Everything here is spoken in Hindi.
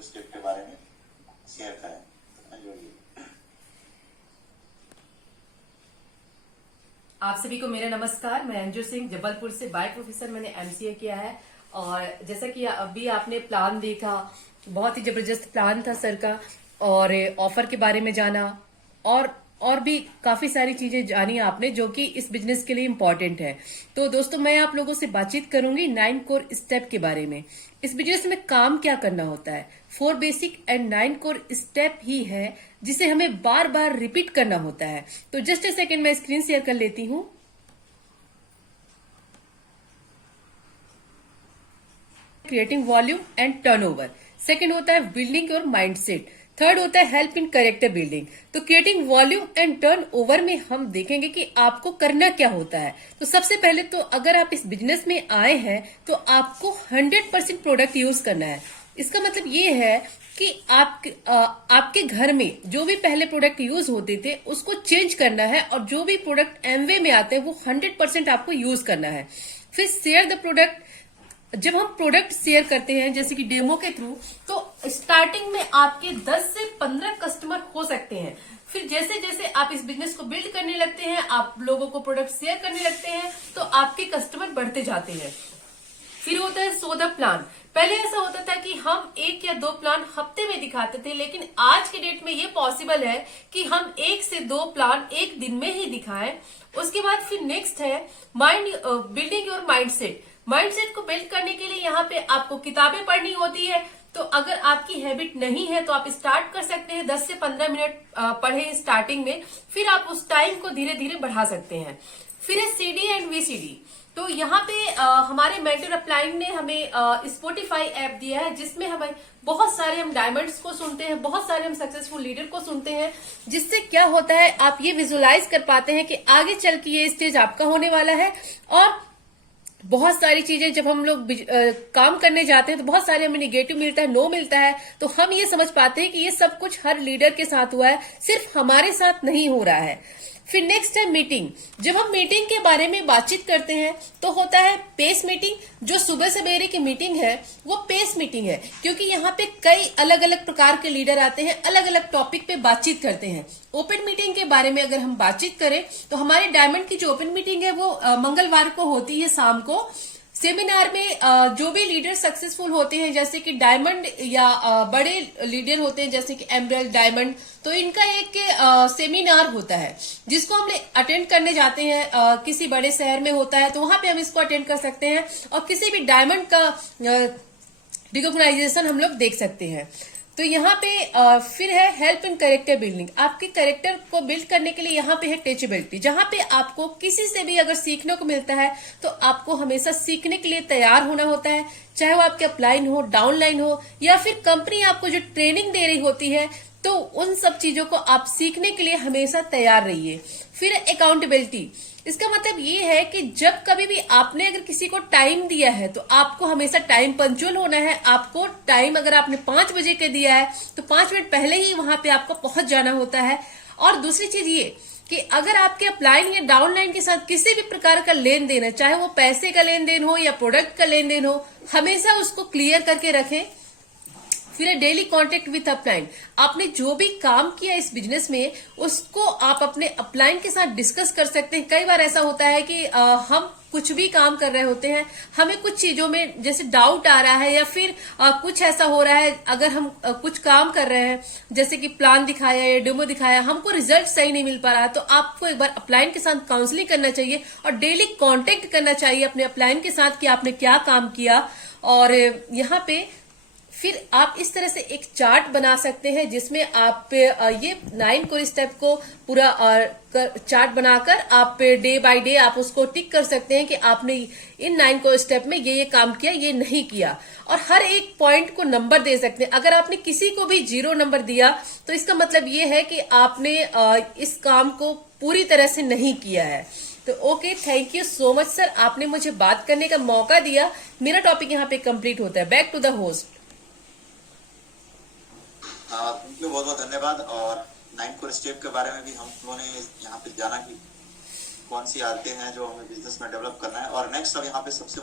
कोर स्टेप के बारे में शेयर करें। जोड़िए। आप सभी को मेरा नमस्कार। मैं अंजू सिंह जबलपुर से बाय प्रोफेसर मैंने एमसीए किया है। और जैसा कि अभी आपने प्लान देखा, बहुत ही जबरदस्त प्लान था सर का, और ऑफर के बारे में जाना और भी काफी सारी चीजें जानी आपने जो कि इस बिजनेस के लिए इम्पोर्टेंट है। तो दोस्तों, मैं आप लोगों से बातचीत करूंगी 9 कोर स्टेप के बारे में। इस बिजनेस में काम क्या करना होता है, 4 बेसिक एंड 9 कोर स्टेप ही है जिसे हमें बार बार रिपीट करना होता है। तो जस्ट ए सेकेंड, मैं स्क्रीन शेयर कर लेती हूँ। Creating volume and turnover. Second होता है बिल्डिंग योर माइंडसेट। थर्ड होता है हेल्प इन कैरेक्टर बिल्डिंग। तो creating volume and turn over में हम देखेंगे कि आपको करना क्या होता है। तो सबसे पहले तो अगर आप इस बिजनेस में आए हैं तो आपको 100% प्रोडक्ट यूज करना है। इसका मतलब ये है कि आपके घर में जो भी पहले प्रोडक्ट यूज होते थे उसको चेंज करना है, और जो भी प्रोडक्ट एमवे में आते हैं वो 100% आपको यूज करना है। फिर शेयर द प्रोडक्ट। जब हम प्रोडक्ट शेयर करते हैं जैसे कि डेमो के थ्रू, तो स्टार्टिंग में आपके 10 से 15 कस्टमर हो सकते हैं। फिर जैसे जैसे आप इस बिजनेस को बिल्ड करने लगते हैं, आप लोगों को प्रोडक्ट शेयर करने लगते हैं, तो आपके कस्टमर बढ़ते जाते हैं। फिर होता है सो द प्लान। पहले ऐसा होता था कि हम 1 या 2 प्लान हफ्ते में दिखाते थे, लेकिन आज के डेट में ये पॉसिबल है कि हम 1 से 2 प्लान एक दिन में ही दिखाएं। उसके बाद फिर नेक्स्ट है बिल्डिंग योर माइंडसेट। माइंडसेट को बिल्ड करने के लिए यहाँ पे आपको किताबें पढ़नी होती है। तो अगर आपकी हैबिट नहीं है तो आप स्टार्ट कर सकते हैं, 10 से 15 मिनट पढ़ें स्टार्टिंग में, फिर आप उस टाइम को धीरे धीरे बढ़ा सकते हैं। फिर है CD एंड VCD। तो यहाँ पे हमारे मेंटर अपलाइन ने हमें स्पॉटिफाई ऐप दिया है, जिसमें हमें बहुत सारे हम डायमंड्स को सुनते हैं, बहुत सारे हम सक्सेसफुल लीडर को सुनते हैं, जिससे क्या होता है आप ये विजुअलाइज कर पाते हैं कि आगे चल के ये स्टेज आपका होने वाला है। और बहुत सारी चीजें जब हम लोग काम करने जाते हैं तो बहुत सारे हमें निगेटिव मिलता है, नो मिलता है, तो हम ये समझ पाते हैं कि ये सब कुछ हर लीडर के साथ हुआ है, सिर्फ हमारे साथ नहीं हो रहा है। फिर नेक्स्ट है मीटिंग। जब हम मीटिंग के बारे में बातचीत करते हैं तो होता है पेस मीटिंग। जो सुबह सवेरे की मीटिंग है वो पेस मीटिंग है, क्योंकि यहाँ पे कई अलग अलग प्रकार के लीडर आते हैं, अलग अलग टॉपिक पे बातचीत करते हैं। ओपन मीटिंग के बारे में अगर हम बातचीत करें तो हमारे डायमंड की जो ओपन मीटिंग है वो मंगलवार को होती है शाम को। सेमिनार में जो भी लीडर सक्सेसफुल होते हैं, जैसे कि डायमंड या बड़े लीडर होते हैं जैसे कि एमरल्ड, डायमंड, तो इनका एक सेमिनार होता है जिसको हम अटेंड करने जाते हैं। किसी बड़े शहर में होता है तो वहां पे हम इसको अटेंड कर सकते हैं, और किसी भी डायमंड का रिकॉग्नाइजेशन हम लोग देख सकते हैं। तो यहाँ पे फिर है हेल्प इन कैरेक्टर बिल्डिंग। आपके कैरेक्टर को बिल्ड करने के लिए यहाँ पे है टीचेबिलिटी, जहां पे आपको किसी से भी अगर सीखने को मिलता है तो आपको हमेशा सीखने के लिए तैयार होना होता है, चाहे वो आपके अपलाइन हो, डाउनलाइन हो, या फिर कंपनी आपको जो ट्रेनिंग दे रही होती है, तो उन सब चीजों को आप सीखने के लिए हमेशा तैयार रहिए। फिर अकाउंटेबिलिटी। इसका मतलब ये है कि जब कभी भी आपने अगर किसी को टाइम दिया है तो आपको हमेशा टाइम पंक्चुअल होना है। आपको टाइम अगर आपने 5 बजे के दिया है तो 5 मिनट पहले ही वहां पे आपको पहुंच जाना होता है। और दूसरी चीज ये कि अगर आपके अपलाइन या डाउनलाइन के साथ किसी भी प्रकार का लेन देन है, चाहे वो पैसे का लेन देन हो या प्रोडक्ट का लेन देन हो, हमेशा उसको क्लियर करके रखें। फिर है डेली कांटेक्ट विथ अपलाइन। आपने जो भी काम किया इस बिजनेस में उसको आप अपने अपलाइन के साथ डिस्कस कर सकते हैं। कई बार ऐसा होता है कि हम कुछ भी काम कर रहे होते हैं, हमें कुछ चीजों में जैसे डाउट आ रहा है, या फिर कुछ ऐसा हो रहा है, अगर हम कुछ काम कर रहे हैं जैसे कि प्लान दिखाया या डेमो दिखाया, हमको रिजल्ट सही नहीं मिल पा रहा, तो आपको एक बार अपलाइन के साथ काउंसलिंग करना चाहिए और डेली कांटेक्ट करना चाहिए अपने अपलाइन के साथ कि आपने क्या काम किया। और यहाँ पे फिर आप इस तरह से एक चार्ट बना सकते हैं जिसमें आप ये 9 कोर स्टेप को पूरा चार्ट बनाकर आप डे बाय डे आप उसको टिक कर सकते हैं कि आपने इन 9 कोर स्टेप में ये काम किया, ये नहीं किया, और हर एक पॉइंट को नंबर दे सकते हैं। अगर आपने किसी को भी 0 नंबर दिया तो इसका मतलब ये है कि आपने इस काम को पूरी तरह से नहीं किया है। तो okay, thank you so much sir, आपने मुझे बात करने का मौका दिया। मेरा टॉपिक यहाँ पे कंप्लीट होता है। Back to the host. Thank you, बहुत बहुत धन्यवाद। और 9 कोर स्टेप के बारे में भी हम लोगों ने यहाँ पे जाना कि कौन सी आदतें हैं जो हमें बिजनेस में डेवलप करना है। और नेक्स्ट अब यहाँ पे सबसे